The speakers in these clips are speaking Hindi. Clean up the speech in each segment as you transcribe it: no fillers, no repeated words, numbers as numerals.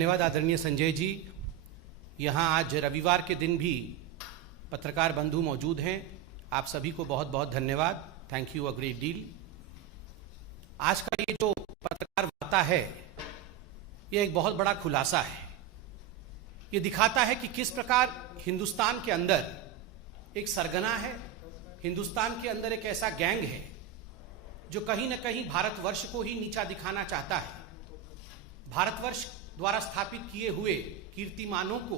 धन्यवाद आदरणीय संजय जी। यहाँ आज रविवार के दिन भी पत्रकार बंधु मौजूद हैं। आप सभी को बहुत बहुत धन्यवाद। Thank you a great deal. आज का ये जो पत्रकार वार्ता है, ये एक बहुत बड़ा खुलासा है। ये दिखाता है कि किस प्रकार हिंदुस्तान के अंदर एक सरगना है, हिंदुस्तान के अंदर एक ऐसा गैंग है जो कहीं ना कहीं भारतवर्ष को ही नीचा दिखाना चाहता है। भारतवर्ष द्वारा स्थापित किए हुए कीर्तिमानों को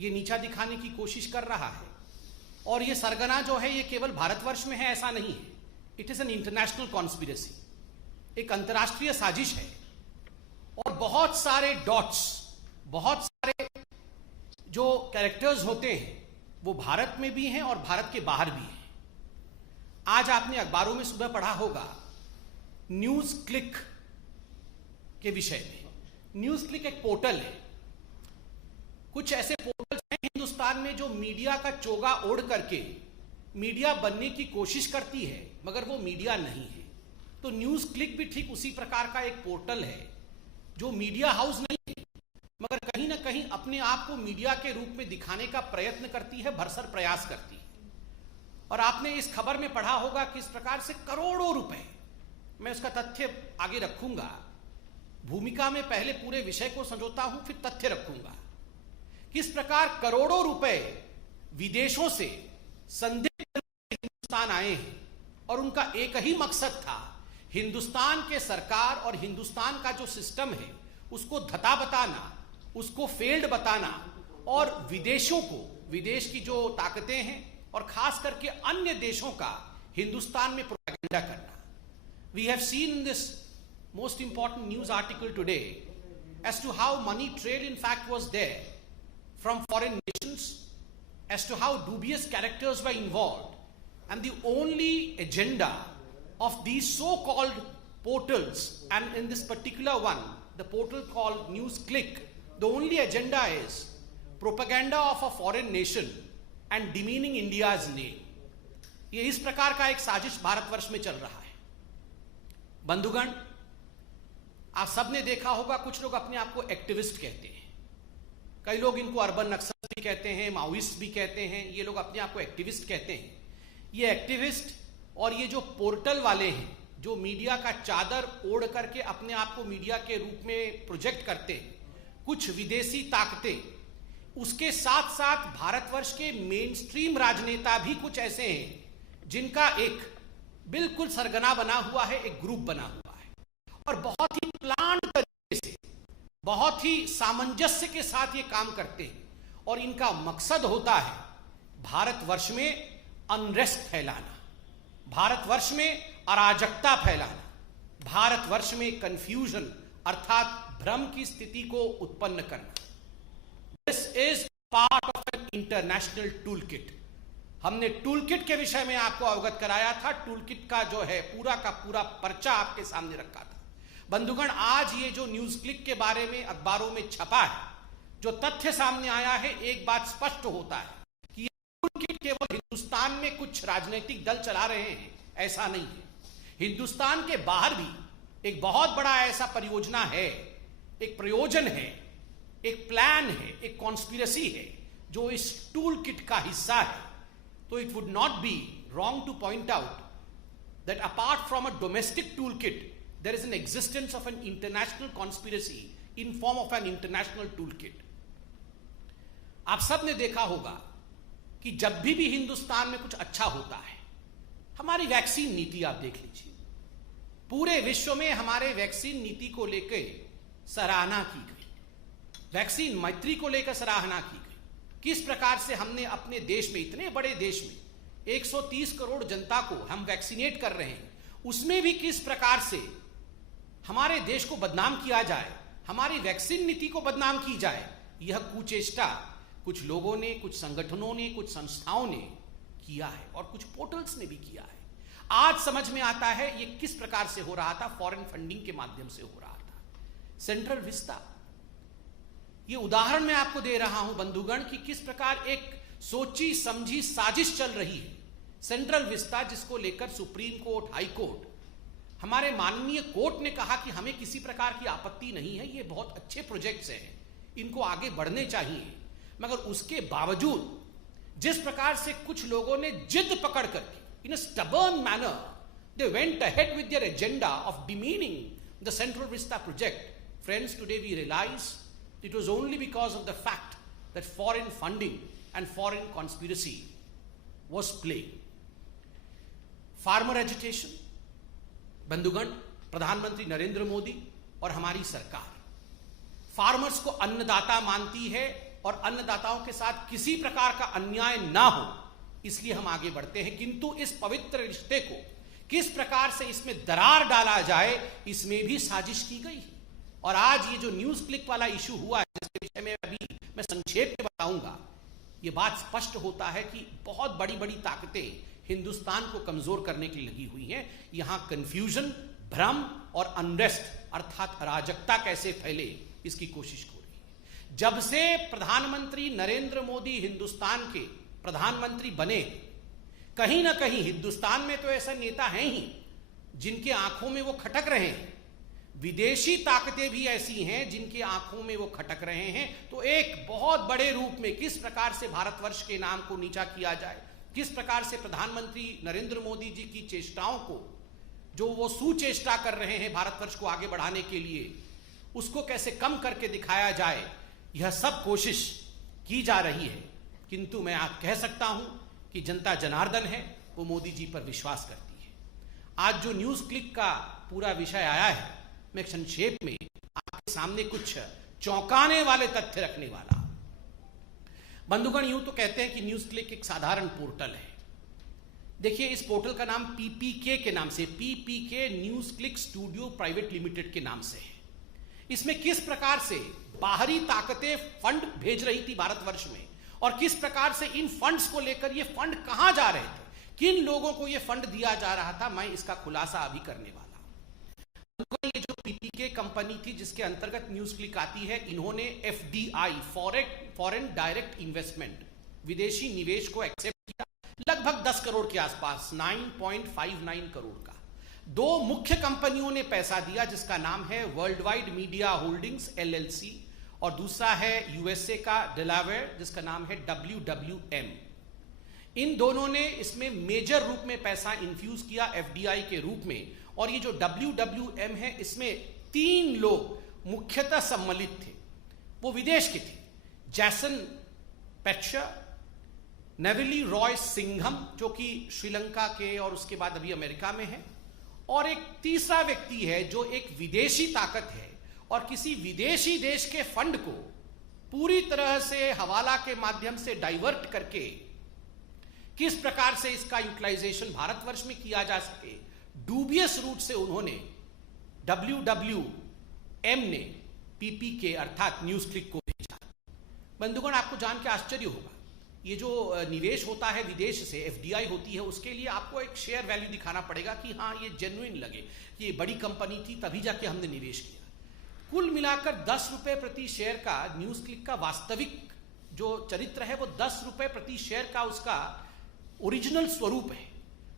ये नीचा दिखाने की कोशिश कर रहा है। और ये सरगना जो है ये केवल भारतवर्ष में है ऐसा नहीं है। It is an international conspiracy, एक अंतर्राष्ट्रीय साजिश है। और बहुत सारे डॉट्स, बहुत सारे जो कैरेक्टर्स होते हैं वो भारत में भी हैं और भारत के बाहर भी हैं। आज आपने अखबारों में सुबह पढ़ा होगा न्यूज क्लिक के विषय में। न्यूज क्लिक एक पोर्टल है। कुछ ऐसे पोर्टल्स हैं हिंदुस्तान में जो मीडिया का चोगा ओढ़ करके मीडिया बनने की कोशिश करती है, मगर वो मीडिया नहीं है। तो न्यूज क्लिक भी ठीक उसी प्रकार का एक पोर्टल है जो मीडिया हाउस नहीं है, मगर कहीं ना कहीं अपने आप को मीडिया के रूप में दिखाने का प्रयत्न करती है, भरसक प्रयास करती है। और आपने इस खबर में पढ़ा होगा किस प्रकार से करोड़ों रुपए, मैं उसका तथ्य आगे रखूंगा, भूमिका में पहले पूरे विषय को संजोता हूं फिर तथ्य रखूंगा। किस प्रकार करोड़ों रुपए विदेशों से संदिग्ध हिंदुस्तान आए हैं और उनका एक ही मकसद था, हिंदुस्तान के सरकार और हिंदुस्तान का जो सिस्टम है उसको धता बताना, उसको फेल्ड बताना और विदेशों को, विदेश की जो ताकतें हैं और खास करके अन्य देशों का हिंदुस्तान में प्रोपेगेंडा करना। We have seen this most important news article today as to how money trail in fact was there from foreign nations, as to how dubious characters were involved, and the only agenda of these so-called portals, and in this particular one, the portal called News Click, the only agenda is propaganda of a foreign nation and demeaning India's name. ये इस प्रकार का एक साजिश भारतवर्ष में चल रहा है। बंधुगण, आप सबने देखा होगा कुछ लोग अपने आप को एक्टिविस्ट कहते हैं, कई लोग इनको अर्बन नक्सल भी कहते हैं, माओइस्ट भी कहते हैं। ये लोग अपने आप को एक्टिविस्ट कहते हैं। ये एक्टिविस्ट और ये जो पोर्टल वाले हैं जो मीडिया का चादर ओढ़ करके अपने आप को मीडिया के रूप में प्रोजेक्ट करते हैं, कुछ विदेशी ताकतें, उसके साथ साथ भारतवर्ष के मेन स्ट्रीम राजनेता भी कुछ ऐसे हैं जिनका एक बिल्कुल सरगना बना हुआ है, एक ग्रुप बना हुआ है और बहुत ही प्लान तरीके से, बहुत ही सामंजस्य के साथ ये काम करते हैं। और इनका मकसद होता है भारतवर्ष में अनरेस्ट फैलाना, भारतवर्ष में अराजकता फैलाना, भारतवर्ष में कंफ्यूजन अर्थात भ्रम की स्थिति को उत्पन्न करना। This is part of an international tool kit. हमने टूल किट के विषय में आपको अवगत कराया था। टूल किट का जो है पूरा का पूरा पर्चा आपके सामने रखा था। बंधुगण, आज ये जो न्यूज क्लिक के बारे में अखबारों में छपा है, जो तथ्य सामने आया है, एक बात स्पष्ट होता है कि ये टूल किट केवल हिंदुस्तान में कुछ राजनीतिक दल चला रहे हैं ऐसा नहीं है। हिंदुस्तान के बाहर भी एक बहुत बड़ा ऐसा परियोजना है, एक प्रयोजन है, एक प्लान है, एक कॉन्स्पिरेसी है जो इस टूल किट का हिस्सा है। तो it would not be wrong two point out that apart from a domestic tool kit there is an existence of an international conspiracy in form of an international toolkit. आप सब ने देखा होगा कि जब भी हिंदुस्तान में कुछ अच्छा होता है, हमारी वैक्सीन नीति आप देख लीजिए, पूरे विश्व में हमारे वैक्सीन नीति को लेकर सराहना की गई, वैक्सीन मैत्री को लेकर सराहना की गई। किस प्रकार से हमने अपने देश में, इतने बड़े देश में 130 करोड़ जनता को हम वैक्सीनेट कर रहे हैं, उसमें भी किस प्रकार से हमारे देश को बदनाम किया जाए, हमारी वैक्सीन नीति को बदनाम की जाए, यह कुचेष्टा कुछ लोगों ने, कुछ संगठनों ने, कुछ संस्थाओं ने किया है और कुछ पोर्टल्स ने भी किया है। आज समझ में आता है ये किस प्रकार से हो रहा था, फॉरेन फंडिंग के माध्यम से हो रहा था। सेंट्रल विस्टा, ये उदाहरण मैं आपको दे रहा हूं बंधुगण कि किस प्रकार एक सोची समझी साजिश चल रही है। सेंट्रल विस्टा जिसको लेकर सुप्रीम कोर्ट, हाई कोर्ट हमारे माननीय कोर्ट ने कहा कि हमें किसी प्रकार की आपत्ति नहीं है, ये बहुत अच्छे प्रोजेक्ट्स हैं, इनको आगे बढ़ने चाहिए। मगर उसके बावजूद जिस प्रकार से कुछ लोगों ने जिद पकड़ करके in a stubborn manner they went ahead with their agenda of demeaning the Central Vista project, friends, today we realize it was only because of the fact that foreign funding and foreign conspiracy was playing. Farmer agitation, बंधुगण, प्रधानमंत्री नरेंद्र मोदी और हमारी सरकार फार्मर्स को अन्नदाता मानती है और अन्नदाताओं के साथ किसी प्रकार का अन्याय ना हो, इसलिए हम आगे बढ़ते हैं। किंतु इस पवित्र रिश्ते को किस प्रकार से इसमें दरार डाला जाए, इसमें भी साजिश की गई। और आज ये जो न्यूज क्लिक वाला इशू हुआ है, जिसके विषय में अभी मैं संक्षेप में बताऊंगा, ये बात स्पष्ट होता है कि बहुत बड़ी बड़ी ताकतें हिंदुस्तान को कमजोर करने के लिए लगी हुई हैं। यहां कंफ्यूजन, भ्रम और अनरेस्ट अर्थात अराजकता कैसे फैले, इसकी कोशिश हो रही है। जब से प्रधानमंत्री नरेंद्र मोदी हिंदुस्तान के प्रधानमंत्री बने, कहीं ना कहीं हिंदुस्तान में तो ऐसा नेता हैं ही जिनके आंखों में वो खटक रहे हैं, विदेशी ताकतें भी ऐसी हैं जिनकी आंखों में वो खटक रहे हैं। तो एक बहुत बड़े रूप में किस प्रकार से भारतवर्ष के नाम को नीचा किया जाए, किस प्रकार से प्रधानमंत्री नरेंद्र मोदी जी की चेष्टाओं को, जो वो सुचेष्टा कर रहे हैं भारतवर्ष को आगे बढ़ाने के लिए, उसको कैसे कम करके दिखाया जाए, यह सब कोशिश की जा रही है। किंतु मैं आप कह सकता हूं कि जनता जनार्दन है, वो मोदी जी पर विश्वास करती है। आज जो न्यूज क्लिक का पूरा विषय आया है, मैं संक्षेप में आपके सामने कुछ चौंकाने वाले तथ्य रखने वाला। बंधुगण, यूं तो कहते हैं कि न्यूज क्लिक एक साधारण पोर्टल है। देखिए, इस पोर्टल का नाम पीपीके के नाम से, PPK NewsClick studio private limited के नाम से है। इसमें किस प्रकार से बाहरी ताकतें फंड भेज रही थी भारतवर्ष में, और किस प्रकार से इन फंड्स को लेकर ये फंड कहां जा रहे थे, किन लोगों को ये फंड दिया जा रहा था, मैं इसका खुलासा अभी करने वाला। ये जो पीपीके कंपनी थी जिसके अंतर्गत न्यूज क्लिक आती है, इन्होंने एफडीआई, फॉरेन डायरेक्ट इन्वेस्टमेंट, विदेशी निवेश को एक्सेप्ट किया, लगभग 10 करोड़ के आसपास, 9.59 करोड़ का। दो मुख्य कंपनियों ने पैसा दिया, जिसका नाम है world wide media holdings LLC, और दूसरा है यूएसए का डेलावेयर, जिसका नाम है WWM। इन दोनों ने इसमें मेजर रूप में पैसा इन्फ्यूज किया एफडीआई के रूप में। और ये जो WWM है, इसमें 3 लोग मुख्यतः सम्मिलित थे, वो विदेश के थे, जैसन पेट्शर, नेविली रॉय सिंघम, जो कि श्रीलंका के और उसके बाद अभी अमेरिका में है, और एक तीसरा व्यक्ति है जो एक विदेशी ताकत है और किसी विदेशी देश के फंड को पूरी तरह से हवाला के माध्यम से डाइवर्ट करके किस प्रकार से इसका यूटिलाइजेशन भारतवर्ष में किया जा सके, डूबियस रूट से उन्होंने WWM ने पीपीके अर्थात न्यूज क्लिक को भेजा। बंधुगण, आपको जान के आश्चर्य होगा, ये जो निवेश होता है विदेश से, एफडीआई होती है, उसके लिए आपको एक शेयर वैल्यू दिखाना पड़ेगा कि हाँ ये जेन्युइन लगे, कि ये बड़ी कंपनी थी तभी जाके हमने निवेश किया। कुल मिलाकर 10 रुपए प्रति शेयर का न्यूज क्लिक का वास्तविक जो चरित्र है, वो 10 रुपए प्रति शेयर का उसका ओरिजिनल स्वरूप है।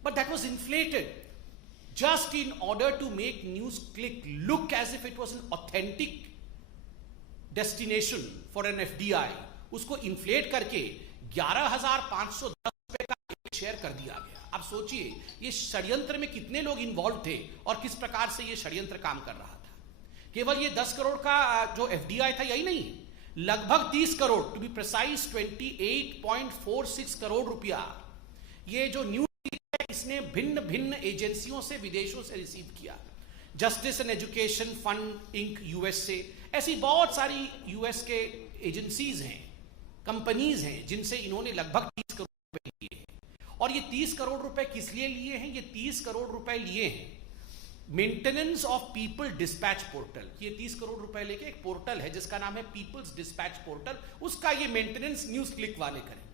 But that was inflated just in order to make news click look as if it was an authentic destination for an FDI, उसको इन्फ्लेट करके 11,510 रुपए का एक शेयर कर दिया गया। अब सोचिए ये षड्यंत्र में कितने लोग इन्वॉल्व थे और किस प्रकार से ये षड्यंत्र काम कर रहा था। केवल ये 10 करोड़ का जो FDI था यही नहीं, लगभग 30 crore, to be precise 28.46 crore रुपया ये जो न्यूज इसने भिन्न भिन्न एजेंसियों से, विदेशों से रिसीव किया। Justice and education fund Inc USA, ऐसी बहुत सारी यूएस के एजेंसीज हैं, कंपनीज हैं, जिनसे इन्होंने लगभग 30 करोड़ रुपए लिए हैं। और ये 30 करोड़ रुपए किस लिए लिए हैं? ये 30 करोड़ रुपए लिए हैं maintenance of people dispatch portal. ये 30 करोड़ रुपए लेके एक पोर्टल है जिसका नाम है पीपल्स डिस्पैच पोर्टल, उसका ये मेंटेनेंस न्यूज क्लिक वाले करेंगे।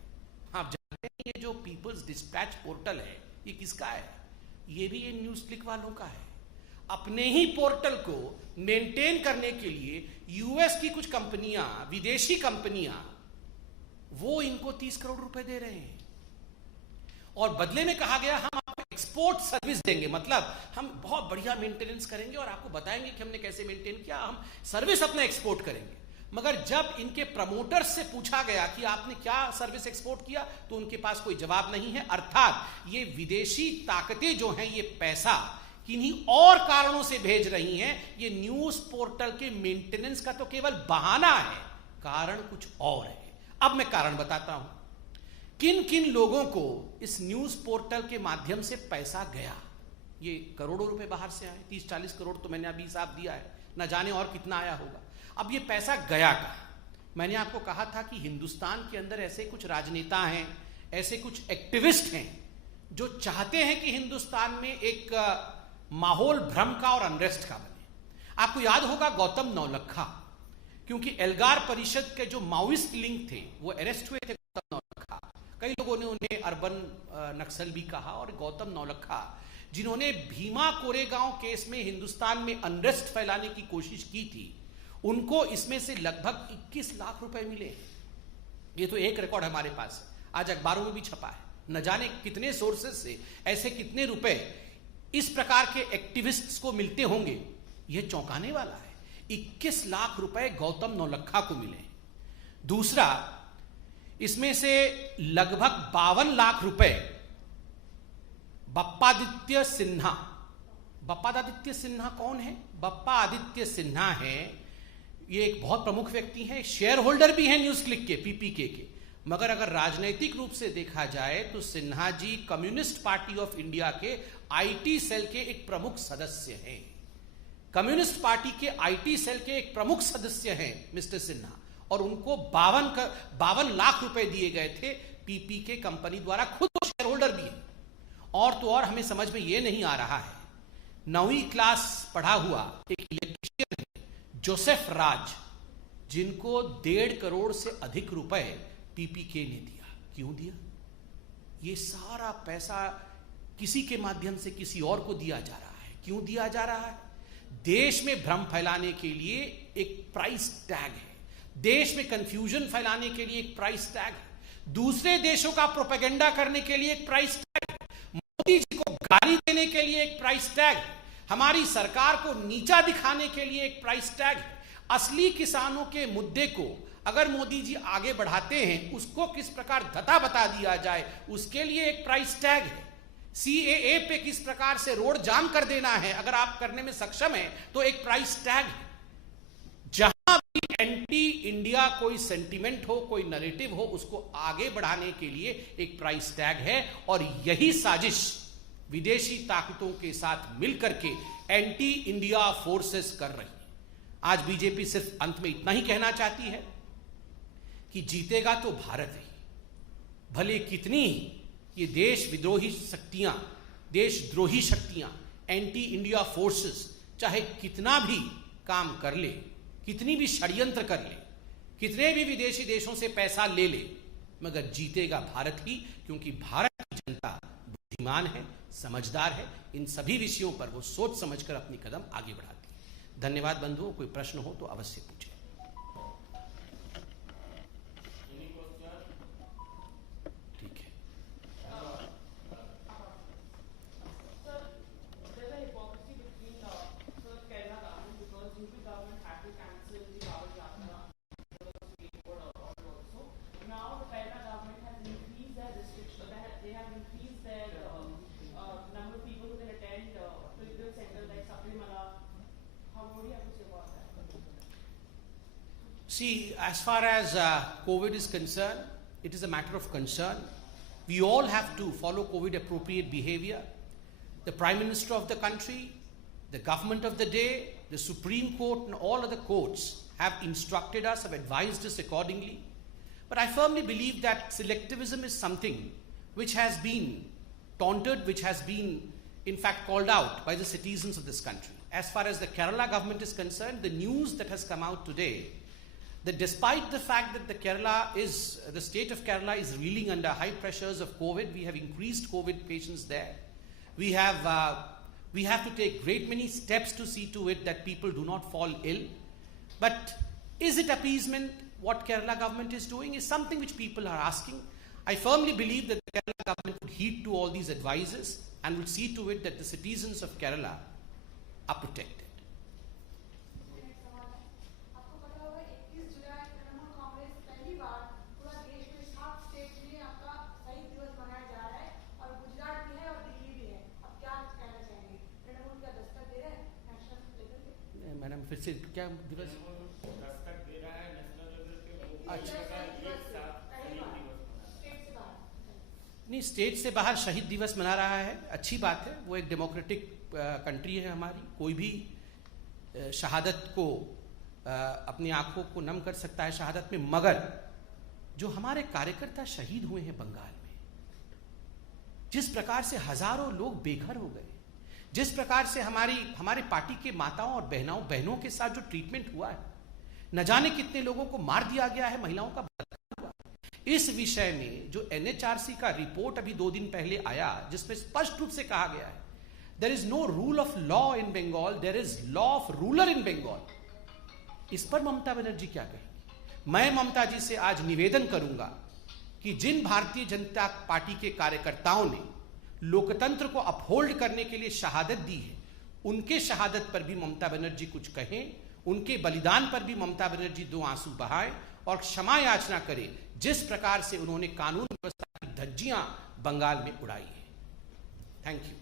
आप जानते हैं ये जो पीपल्स डिस्पैच पोर्टल है ये किसका है? ये भी ये न्यूज क्लिक वालों का है। अपने ही पोर्टल को मेंटेन करने के लिए यूएस की कुछ कंपनियां, विदेशी कंपनियां, वो इनको 30 करोड़ रुपए दे रहे हैं और बदले में कहा गया हम आपको एक्सपोर्ट सर्विस देंगे, मतलब हम बहुत बढ़िया मेंटेनेंस करेंगे और आपको बताएंगे कि हमने कैसे मेंटेन किया, हम सर्विस अपना एक्सपोर्ट करेंगे। मगर जब इनके प्रमोटर्स से पूछा गया कि आपने क्या सर्विस एक्सपोर्ट किया, तो उनके पास कोई जवाब नहीं है। अर्थात ये विदेशी ताकतें जो हैं, ये पैसा किन्हीं और कारणों से भेज रही हैं। ये न्यूज पोर्टल के मेंटेनेंस का तो केवल बहाना है, कारण कुछ और है। अब मैं कारण बताता हूं, किन किन लोगों को इस न्यूज पोर्टल के माध्यम से पैसा गया। ये करोड़ों रुपए बाहर से आए, 30-40 करोड़ तो मैंने अभी हिसाब दिया है, न जाने और कितना आया होगा। अब ये पैसा गया कहां? मैंने आपको कहा था कि हिंदुस्तान के अंदर ऐसे कुछ राजनेता हैं, ऐसे कुछ एक्टिविस्ट हैं जो चाहते हैं कि हिंदुस्तान में एक माहौल भ्रम का और अनरेस्ट का बने। आपको याद होगा गौतम नौलखा, क्योंकि एल्गार परिषद के जो माओइस्ट लिंक थे वो अरेस्ट हुए थे। गौतम नौलखा, कई लोगों ने उन्हें अर्बन नक्सल भी कहा, और गौतम नौलखा जिन्होंने भीमा कोरेगांव केस में हिंदुस्तान में अनरेस्ट फैलाने की कोशिश की थी, उनको इसमें से लगभग 21 लाख रुपए मिले। ये तो एक रिकॉर्ड हमारे पास है, आज अखबारों में भी छपा है। न जाने कितने सोर्सेस से ऐसे कितने रुपए इस प्रकार के एक्टिविस्ट्स को मिलते होंगे। यह चौंकाने वाला है, 21 लाख रुपए गौतम नौलखा को मिले। दूसरा, इसमें से लगभग 52 लाख रुपए बप्पादित्य सिन्हा। बप्पादित्य सिन्हा कौन है? बप्पादित्य सिन्हा है, ये एक बहुत प्रमुख व्यक्ति हैं, शेयर होल्डर भी हैं न्यूज क्लिक के, पीपीके के। मगर अगर राजनीतिक रूप से देखा जाए तो Sinha ji communist party of India के आईटी सेल के एक प्रमुख सदस्य हैं। कम्युनिस्ट पार्टी के आईटी सेल के एक प्रमुख सदस्य हैं मिस्टर सिन्हा, और उनको 52 लाख रुपए दिए गए थे पीपीके कंपनी द्वारा। खुद वो शेयर होल्डर भी है। और तो और हमें समझ में यह नहीं आ रहा है, 9वीं क्लास पढ़ा हुआ एक इलेक्ट्रीशियन है जोसेफ राज, जिनको 1.5 करोड़ से अधिक रुपए पीपीके ने दिया। क्यों दिया? ये सारा पैसा किसी के माध्यम से किसी और को दिया जा रहा है। क्यों दिया जा रहा है? देश में भ्रम फैलाने के लिए एक प्राइस टैग है, देश में कंफ्यूजन फैलाने के लिए एक प्राइस टैग है, दूसरे देशों का प्रोपेगेंडा करने के लिए एक प्राइस टैग है, मोदी जी को गाली देने के लिए एक प्राइस टैग है, हमारी सरकार को नीचा दिखाने के लिए एक प्राइस टैग है। असली किसानों के मुद्दे को अगर मोदी जी आगे बढ़ाते हैं, उसको किस प्रकार धता बता दिया जाए, उसके लिए एक प्राइस टैग है। सीएए पे किस प्रकार से रोड जाम कर देना है, अगर आप करने में सक्षम हैं तो एक प्राइस टैग है। जहां भी एंटी इंडिया कोई सेंटिमेंट हो, कोई नैरेटिव हो, उसको आगे बढ़ाने के लिए एक प्राइस टैग है। और यही साजिश विदेशी ताकतों के साथ मिलकर के एंटी इंडिया फोर्सेस कर रही है। आज बीजेपी सिर्फ अंत में इतना ही कहना चाहती है कि जीतेगा तो भारत ही, भले कितनी ये देश विद्रोही शक्तियां, देशद्रोही शक्तियां, एंटी इंडिया फोर्सेस चाहे कितना भी काम कर ले, कितनी भी षड्यंत्र कर ले, कितने भी विदेशी देशों से पैसा ले ले, मगर जीतेगा भारत ही, क्योंकि भारत की जनता बुद्धिमान है, समझदार है। इन सभी विषयों पर वो सोच समझकर अपनी कदम आगे बढ़ाती है। धन्यवाद बंधुओं, कोई प्रश्न हो तो अवश्य पूछें। ठीक है। See, as far as COVID is concerned, it is a matter of concern. We all have to follow COVID appropriate behavior. The Prime Minister of the country, the government of the day, the Supreme Court and all other courts have instructed us, have advised us accordingly. But I firmly believe that selectivism is something which has been taunted, which has been in fact called out by the citizens of this country. As far as the Kerala government is concerned, the news that has come out today, that despite the fact that the state of Kerala is reeling under high pressures of COVID, we have increased COVID patients there. We have to take great many steps to see to it that people do not fall ill. But is it appeasement? What Kerala government is doing is something which people are asking. I firmly believe that the Kerala government would heed to all these advices and will see to it that the citizens of Kerala are protected. Madam फिर से क्या दिवस दस्तक दे रहा है नेशनल लेवल पे? अच्छा नहीं, स्टेट से बाहर शहीद दिवस मना रहा है, अच्छी बात है। वो एक डेमोक्रेटिक कंट्री है हमारी, कोई भी शहादत को अपनी आंखों को नम कर सकता है शहादत में, मगर जो हमारे कार्यकर्ता शहीद हुए हैं बंगाल में, जिस प्रकार से हजारों लोग बेघर हो गए, जिस प्रकार से हमारे पार्टी के माताओं और बहनों के साथ जो ट्रीटमेंट हुआ है, न जाने कितने लोगों को मार दिया गया है, महिलाओं का बलात्कार हुआ है। इस विषय में जो NHRC का रिपोर्ट अभी 2 दिन पहले आया, जिसमें स्पष्ट रूप से कहा गया है there is no rule of law in Bengal, there is law of ruler in Bengal. इस पर ममता बनर्जी क्या कहेंगी? मैं ममता जी से आज निवेदन करूंगा कि जिन भारतीय जनता पार्टी के कार्यकर्ताओं ने लोकतंत्र को अपहोल्ड करने के लिए शहादत दी है, उनके शहादत पर भी ममता बनर्जी कुछ कहें, उनके बलिदान पर भी ममता बनर्जी 2 आंसू बहाएं और क्षमा याचना करें, जिस प्रकार से उन्होंने कानून व्यवस्था की धज्जियां बंगाल में उड़ाई है। Thank you.